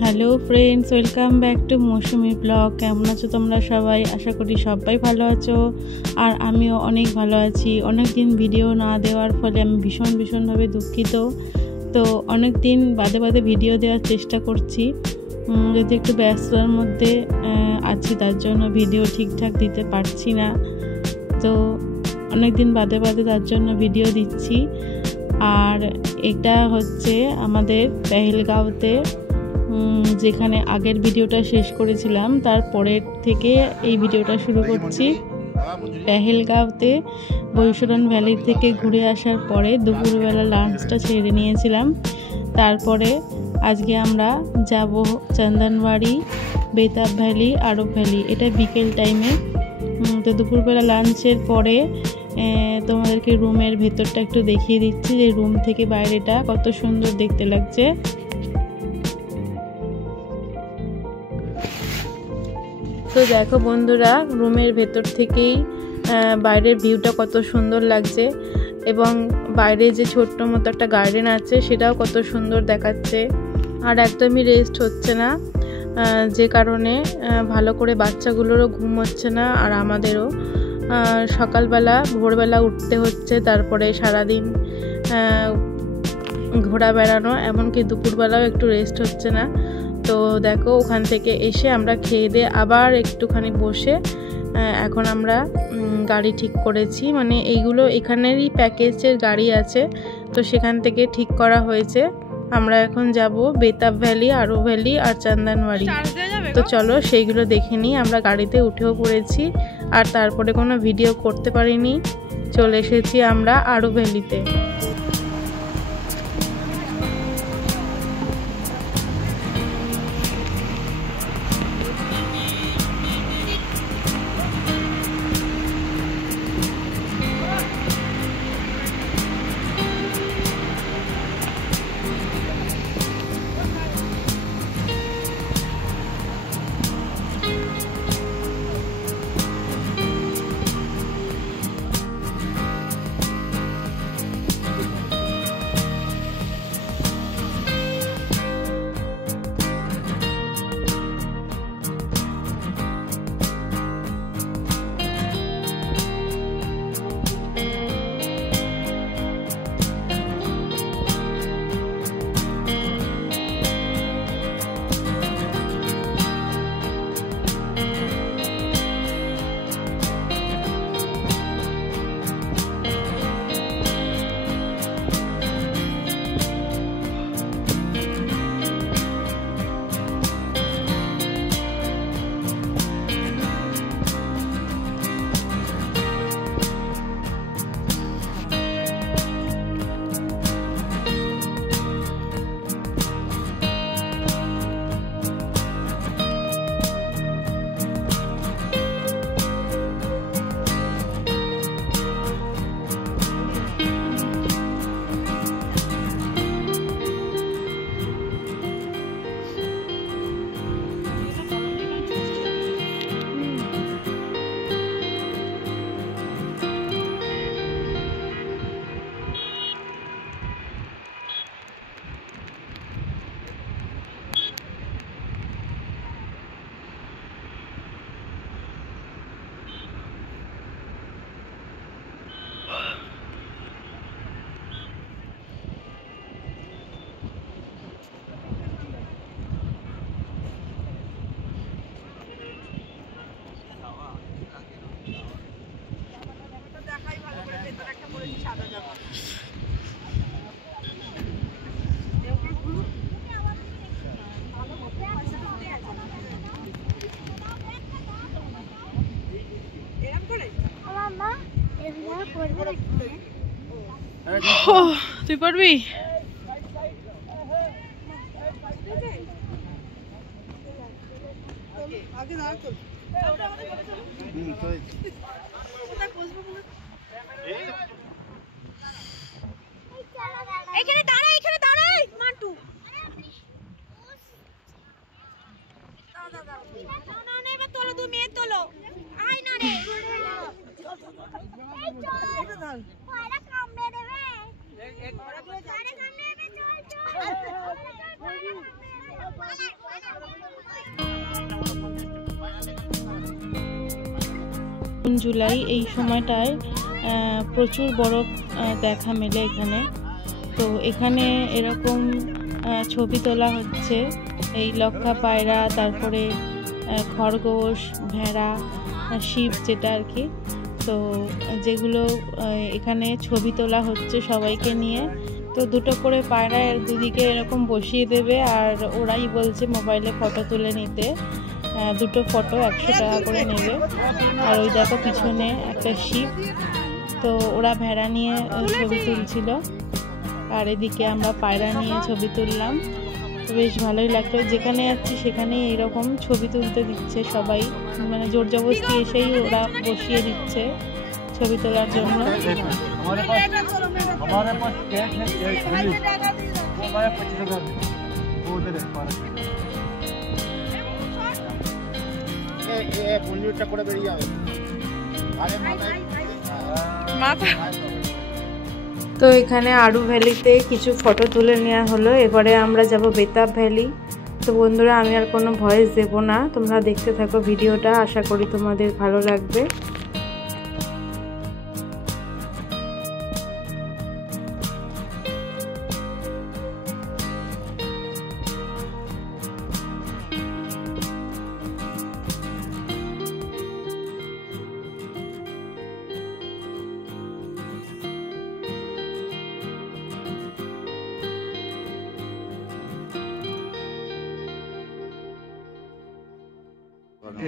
Hello friends, welcome back to Mousumi blog. কেমন আছো তোমরা সবাই? আশা করি সবাই ভালো আছো, আর আমিও অনেক ভালো আছি। অনেক দিন ভিডিও না দেওয়ার ফলে আমি ভীষণভাবে দুঃখিত। তো অনেক দিন বাদে ভিডিও দেওয়ার চেষ্টা করছি, যদি একটু ব্যস্ততার মধ্যে আছি, তার জন্য ভিডিও ঠিকঠাক দিতে পারছি না। তো অনেক দিন বাদে তার জন্য ভিডিও দিচ্ছি। আর এটা হচ্ছে আমাদের পেহেলগাঁওতে, যেখানে আগের ভিডিওটা শেষ করেছিলাম তারপরের থেকে এই ভিডিওটা শুরু করছি। পেহেলগাঁওতে বৈশরণ ভ্যালি থেকে ঘুরে আসার পরে দুপুরবেলা লাঞ্চটা সেরে নিয়েছিলাম। তারপরে আজকে আমরা যাব চন্দনবাড়ি, বেতাব ভ্যালি, আরব ভ্যালি। এটা বিকেল টাইমে। তো দুপুরবেলা লাঞ্চের পরে তোমাদেরকে রুমের ভেতরটা একটু দেখিয়ে দিচ্ছি, যে রুম থেকে বাইরেটা কত সুন্দর দেখতে লাগছে। তো দেখো বন্ধুরা, রুমের ভেতর থেকেই বাইরের ভিউটা কত সুন্দর লাগছে, এবং বাইরে যে ছোট্ট মতো একটা গার্ডেন আছে সেটাও কত সুন্দর দেখাচ্ছে। আর একদমই রেস্ট হচ্ছে না, যে কারণে ভালো করে বাচ্চাগুলোরও ঘুম হচ্ছে না, আর আমাদেরও সকালবেলা ভোরবেলা উঠতে হচ্ছে, তারপরে সারাদিন ঘোরা বেড়ানো, এমনকি দুপুরবেলাও একটু রেস্ট হচ্ছে না। তো দেখো, ওখান থেকে এসে আমরা খেয়ে দিয়ে আবার একটুখানি বসে এখন আমরা গাড়ি ঠিক করেছি। মানে এইগুলো এখানেরই প্যাকেজের গাড়ি আছে, তো সেখান থেকে ঠিক করা হয়েছে। আমরা এখন যাব বেতাব ভ্যালি, আরব ভ্যালি আর চন্দনবাড়ি। তো চলো সেইগুলো দেখে নিই। আমরা গাড়িতে উঠেও পড়েছি, আর তারপরে কোনো ভিডিও করতে পারিনি। চলে এসেছি আমরা আরব ভ্যালিতে। তুই পারবি? এখানে দাঁড়াই মান্টু। না এবার তোলো, তুমি তোলো। আয় না রে, এই চল পয়রা কামড়ে দেবে। এক পয়রা করে যাচ্ছে। আরে কামড়ে দেবে, চল চল। জুন জুলাই এই সময়টায় প্রচুর বরফ দেখা মেলে এখানে। তো এখানে এরকম ছবি তোলা হচ্ছে, এই লক্ষা পায়রা, তারপরে খরগোশ, ভেড়া, শিব যেটা আর কি, তো যেগুলো এখানে ছবি তোলা হচ্ছে সবাইকে নিয়ে। তো দুটো করে পায়রা দুদিকে এরকম বসিয়ে দেবে, আর ওরাই বলছে মোবাইলে ফটো তুলে নিতে। দুটো ফটো 100 টাকা করে নেবে। আর ওই দেখো পিছনে একটা শিব, তো ওরা ভেড়া নিয়ে ছবি তুলছিল, আর এদিকে আমরা পায়রা নিয়ে ছবি তুললাম। তো বেশ ভালোই লাগলো, যেখানে যাচ্ছি সেখানেই এইরকম ছবি তুলতে দিচ্ছে সবাই, মানে জোর জবরদস্তি এসেই ওরা বসিয়ে দিচ্ছে ছবি তোলার জন্য। তো এখানে আড়ু ভ্যালিতে কিছু ফটো তুলে নেওয়া হলো। এবারে আমরা যাব বেতাব ভ্যালি। তো বন্ধুরা, আমি আর কোনো ভয়েস দেব না, তোমরা দেখতে থাকো ভিডিওটা, আশা করি তোমাদের ভালো লাগবে।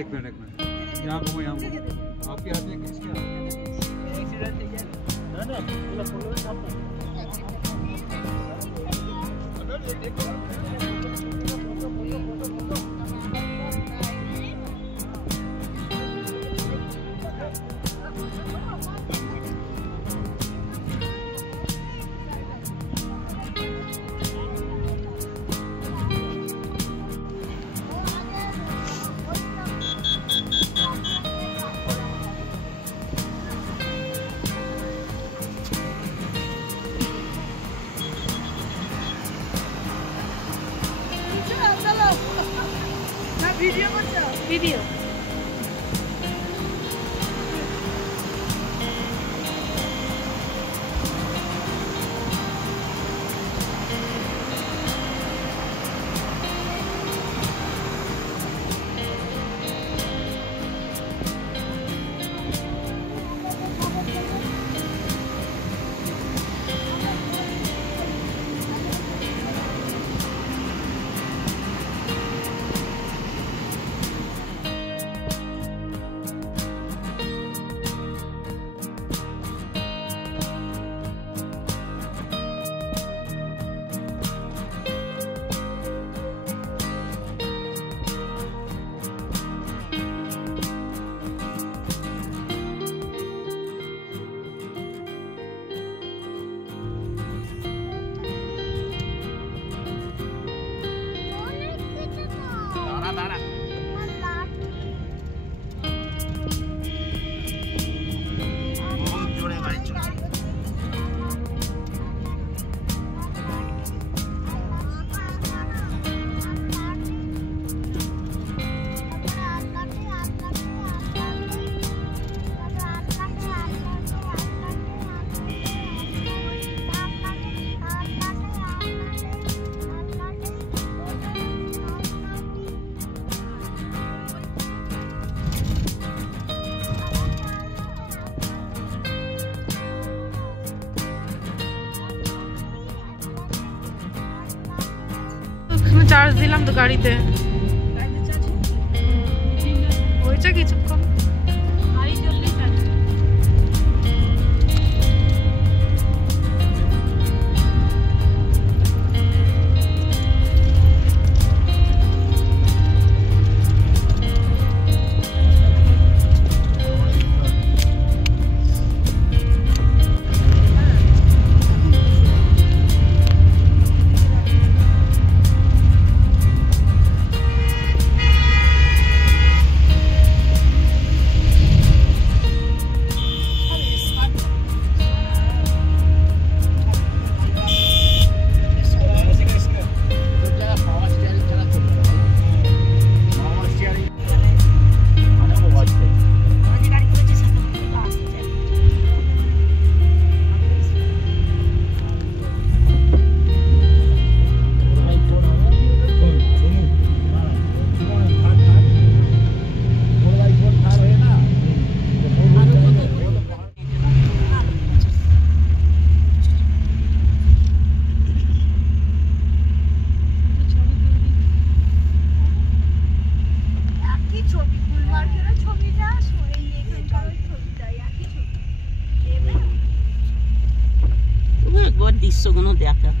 एक मिनट यहाँ घूमो आपके हाथ में किसके ভিডিও চার্জ দিলাম তো গাড়িতে, হয়েছে কিছুক্ষণ। দৃশ্যগুলো দেখা।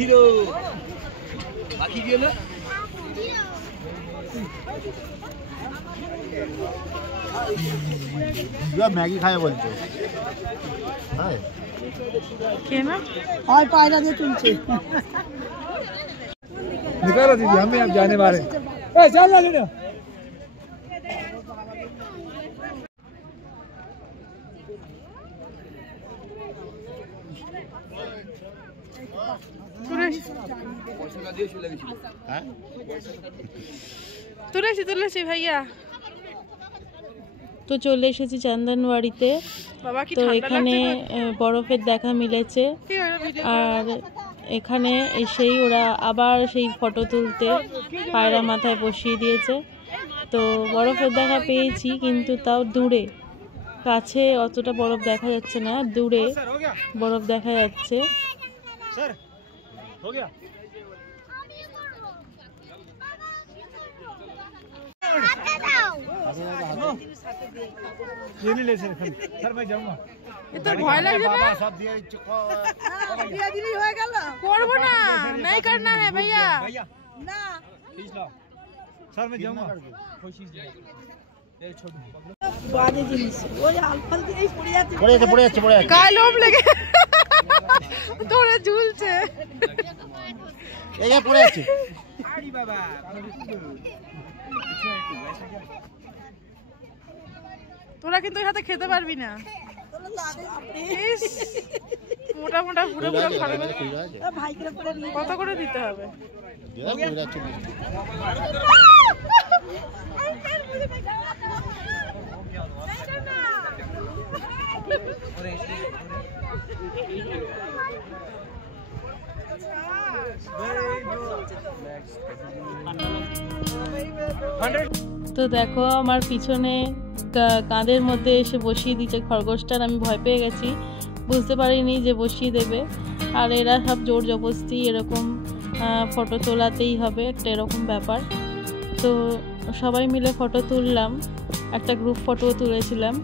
হিরো বাকি গেল मैगी खाए बोलते पायरा दे तुमसे निकालो दीदी, हम अब जाने वाले। चल ना তুলেছি ভাইয়া। তো চলে এসেছি চন্দনবাড়িতে। তো এখানে বরফের দেখা মিলেছে, আর এখানে এসেই ওরা আবার সেই ফটো তুলতে পায়রা মাথায় বসিয়ে দিয়েছে। তো বরফের দেখা পেয়েছি, কিন্তু তাও দূরে, কাছে অতটা বরফ দেখা যাচ্ছে না, দূরে বরফ দেখা যাচ্ছে। सर मैं जाऊंगा। ভয় লাগছে না? করবো না, नहीं करना है भैया। सर मैं जाऊंगा। গায়ে লোম লেগে তোরা ঝুলছে। পড়ে আছে তোরা কিন্তু এর সাথে খেতে পারবি না। মোটা মোটা পুরো পুরো খাবে। কত করে দিতে হবে? তো দেখো আমার পিছনে কাঁধের মধ্যে এসে বসিয়ে দিচ্ছে খরগোশটার। আমি ভয় পেয়ে গেছি, বুঝতে পারিনি যে বসিয়ে দেবে। আর এরা সব জোর জবরদস্তি এরকম ফটো তোলাতেই হবে, একটা এরকম ব্যাপার। তো সবাই মিলে ফটো তুললাম, একটা গ্রুপ ফটো তুলেছিলাম।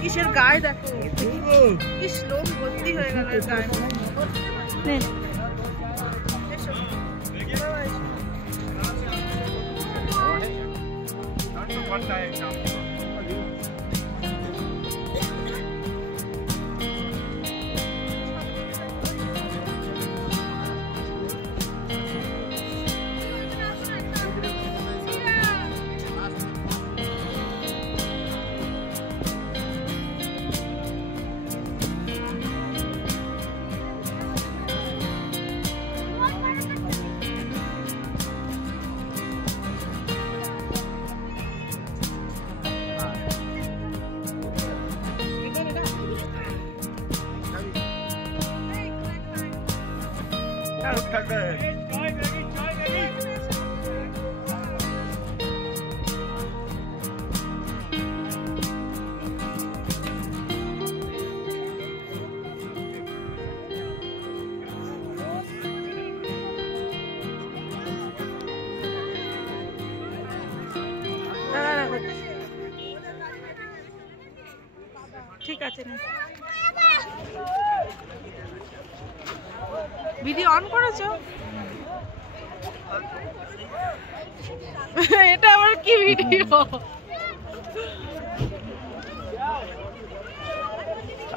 কিসের গায়ে দেখো, কি লোম ভর্তি হয়ে গেল এর গায়ে। ঠিক আছে, ভিডিও অন করেছো? এটা আবার কি ভিডিও?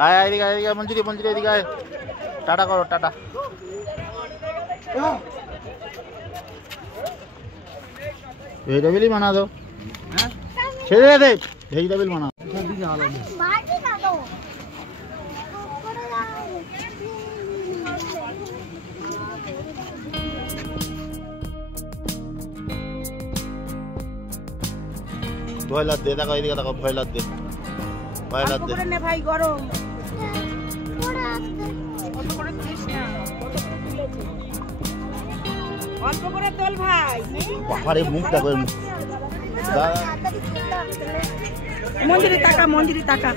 আয় এদিকে এদিকে মঞ্জুরি মঞ্জুরি এদিকে আয়, টাটা করো টাটা। ভেজিটেবিল বানা দো, ছেড়ে দে ভেজিটেবিল বানা। ভয় লাগ দে, দেখো এদিকে দেখো, ভয় লাগ দে, ভয় লাগ দে। ভাই গরম কত করে তুলিস না? অল্প করে তোল ভাই। বাবারে মুখটা করে মন্দিরে টাকা, মন্দিরে টাকা।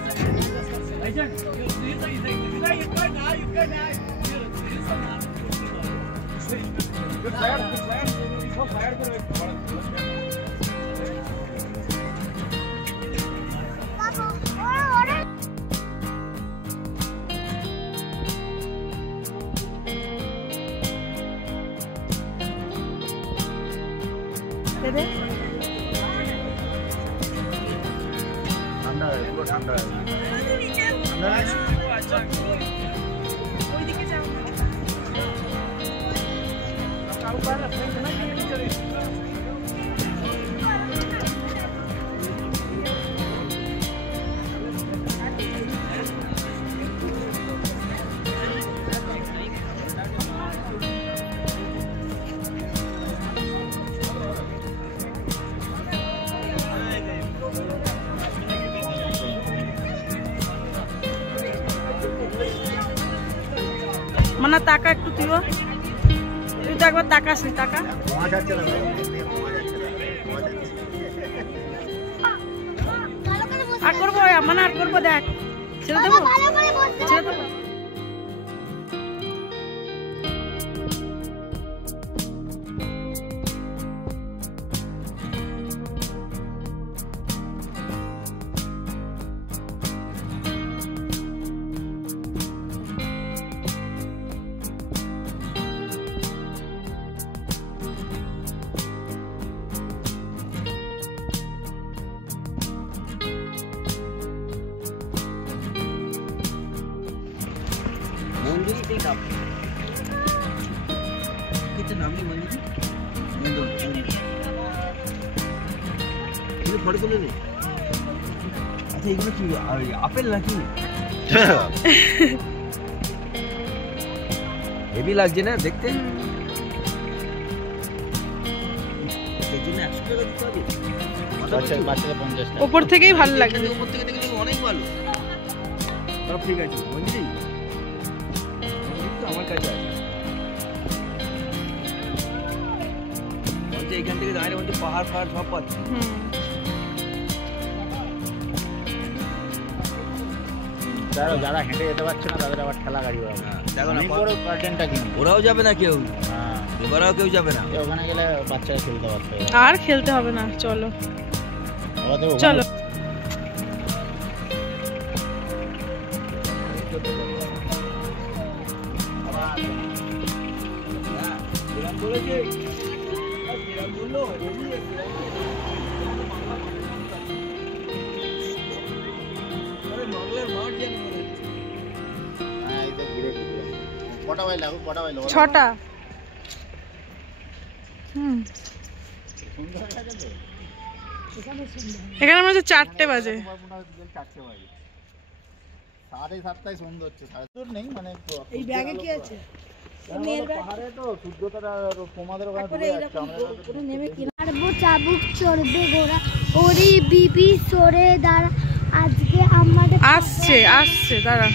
ঠান্ডা পুরো ঠান্ডা ওইদিকে যাও। মানে টাকা একটু তুইও, তুই তো একবার টাকাস নি টাকা। আর করবো মানে আর করবো, দেখ ছেড়ে দেবো, ছেড়ে দেবো। मंदिर नाम कितने नाम नहीं मंदिर ये फड़ को ले अच्छा এগুলো কি আপেল নাকি হেভি লাগছে না দেখতে এজন্য 100 টাকা দিতে হবে বাচ্চাকে 50 টাকা উপর থেকেই ভালো লাগে, উপর থেকে দেখলে অনেক ভালো সব ঠিক আছে মন্দির তো আমার কাছে আছে এখান থেকে দাঁড়িয়ে মধ্যে পাহাড় পাহাড় সব পাচ্ছি যারা হেঁটে যেতে পারছে না তাদের আবার ঠেলা গাড়ি দেখো না গার্ডেনটা কিনে ওরাও যাবে না কেউ, ওরাও কেউ যাবে না, ওখানে গেলে বাচ্চারা খেলতে পারবে আর খেলতে হবে না। চলো চলো ছটা। এখানে মনে হচ্ছে 4টে বাজে। 7:30 সুন্দর হচ্ছে, 7:30 নেই মানে এই ব্যাগে কি আছে? পাহাড়ে তো সূর্যটা তোমাদের ওখানে ডুবে যাচ্ছে, আমরা নেমে কি মারবো চাবুক চড়বে ঘোড়া ওরি বিবি সরে দাঁড়া আজকে আমাদের আসছে আসছে দাঁড়া।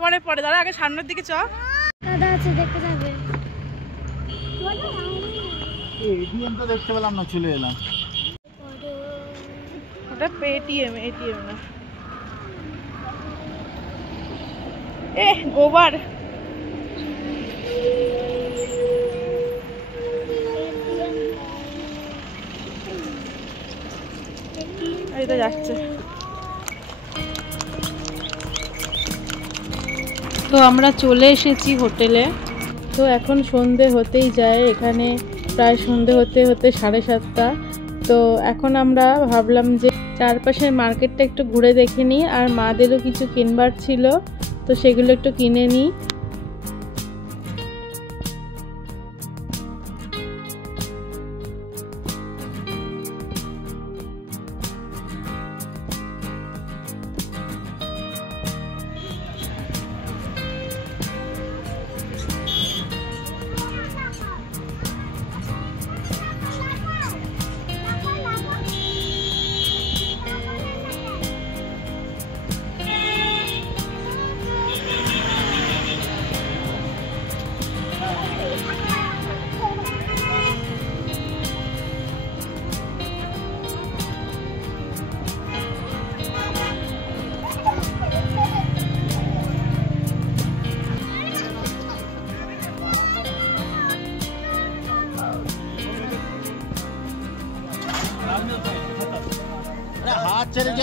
পরে পরে দাঁড়া, আগে সামনের দিকে চ। দাদা আছে দেখতে যাবে, এটিএম তো দেখতে পেলাম না, চলে এলাম। ওটা পেটিএম, এটিএম না। এ গোবার এই তো যাচ্ছে। তো আমরা চলে এসেছি হোটেলে। তো এখন সন্ধে হতেই যায়, এখানে প্রায় সন্ধে হতে হতে 7:30। তো এখন আমরা ভাবলাম যে চারপাশের মার্কেটটা একটু ঘুরে দেখে নিই, আর মাদেরও কিছু কিনবার ছিল তো সেগুলো একটু কিনে নিই।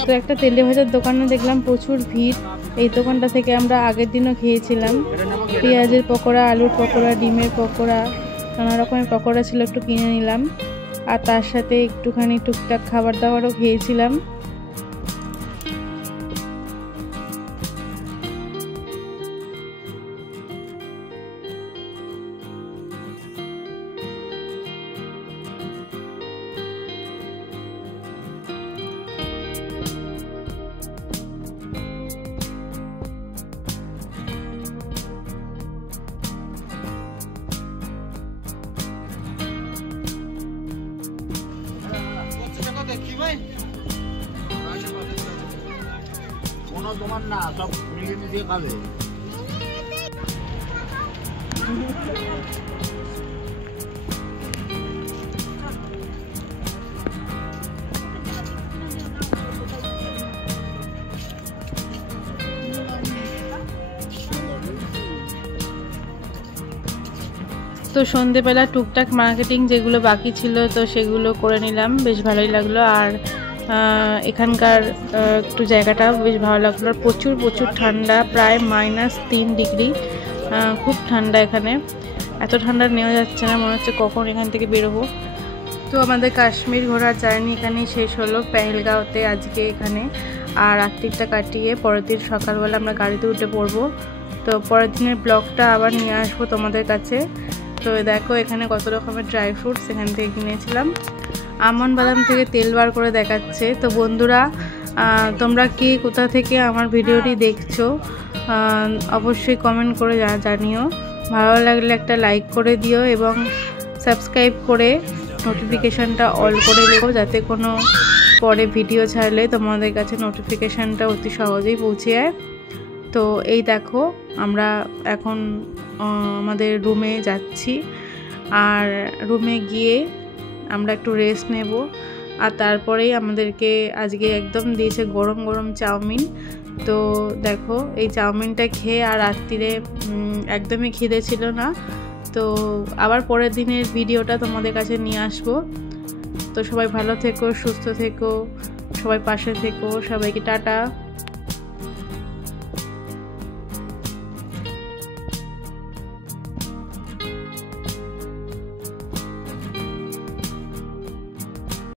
তো একটা তেলে ভাজার দোকানে দেখলাম প্রচুর ভিড়। এই দোকানটা থেকে আমরা আগের দিনও খেয়েছিলাম। পেঁয়াজের পকোড়া, আলুর পকোড়া, ডিমের পকোড়া, নানা রকমের পকোড়া ছিল, একটু কিনে নিলাম। আর তার সাথে একটুখানি টুকটাক খাবার দাবারও খেয়েছিলাম। কোনো তোমার না, সব মিলিয়ে খাবে। তো সন্ধেবেলা টুকটাক মার্কেটিং যেগুলো বাকি ছিল তো সেগুলো করে নিলাম, বেশ ভালোই লাগলো। আর এখানকার একটু জায়গাটা বেশ ভালো লাগলো। আর প্রচুর ঠান্ডা, প্রায় -3 ডিগ্রি, খুব ঠান্ডা এখানে। এত ঠান্ডা নেওয়া যাচ্ছে না, মনে হচ্ছে কখন এখান থেকে বেরোবো। তো আমাদের কাশ্মীর ঘোরার জার্নি এখানেই শেষ হলো, পেহেলগাঁওতে আজকে এখানে। আর রাত্রিটা কাটিয়ে পরের দিন সকালবেলা আমরা গাড়িতে উঠে পড়বো। তো পরের দিনের ব্লগটা আবার নিয়ে আসবো তোমাদের কাছে। তো দেখো এখানে কত রকমের ড্রাই ফ্রুটস এখান থেকে কিনেছিলাম। আমন্ড বাদাম থেকে তেল বার করে দেখাচ্ছে। তো বন্ধুরা, তোমরা কি কোথা থেকে আমার ভিডিওটি দেখছো অবশ্যই কমেন্ট করে জানিও। ভালো লাগলে একটা লাইক করে দিও এবং সাবস্ক্রাইব করে নোটিফিকেশানটা অল করে দিও, যাতে কোনো পরে ভিডিও ছাড়লে তোমাদের কাছে নোটিফিকেশানটা অতি সহজেই পৌঁছে যায়। তো এই দেখো আমরা এখন আমাদের রুমে যাচ্ছি। আর রুমে গিয়ে আমরা একটু রেস্ট নেব। আর তারপরেই আমাদেরকে আজকে একদম দিয়েছে গরম গরম চাউমিন। তো দেখো এই চাউমিনটা খেয়ে আর রাত্রিরে একদমই খিদে ছিল না। তো আবার পরের দিনের ভিডিওটা তোমাদের কাছে নিয়ে আসবো। তো সবাই ভালো থেকো, সুস্থ থেকো, সবাই পাশে থেকো, সবাইকে টাটা।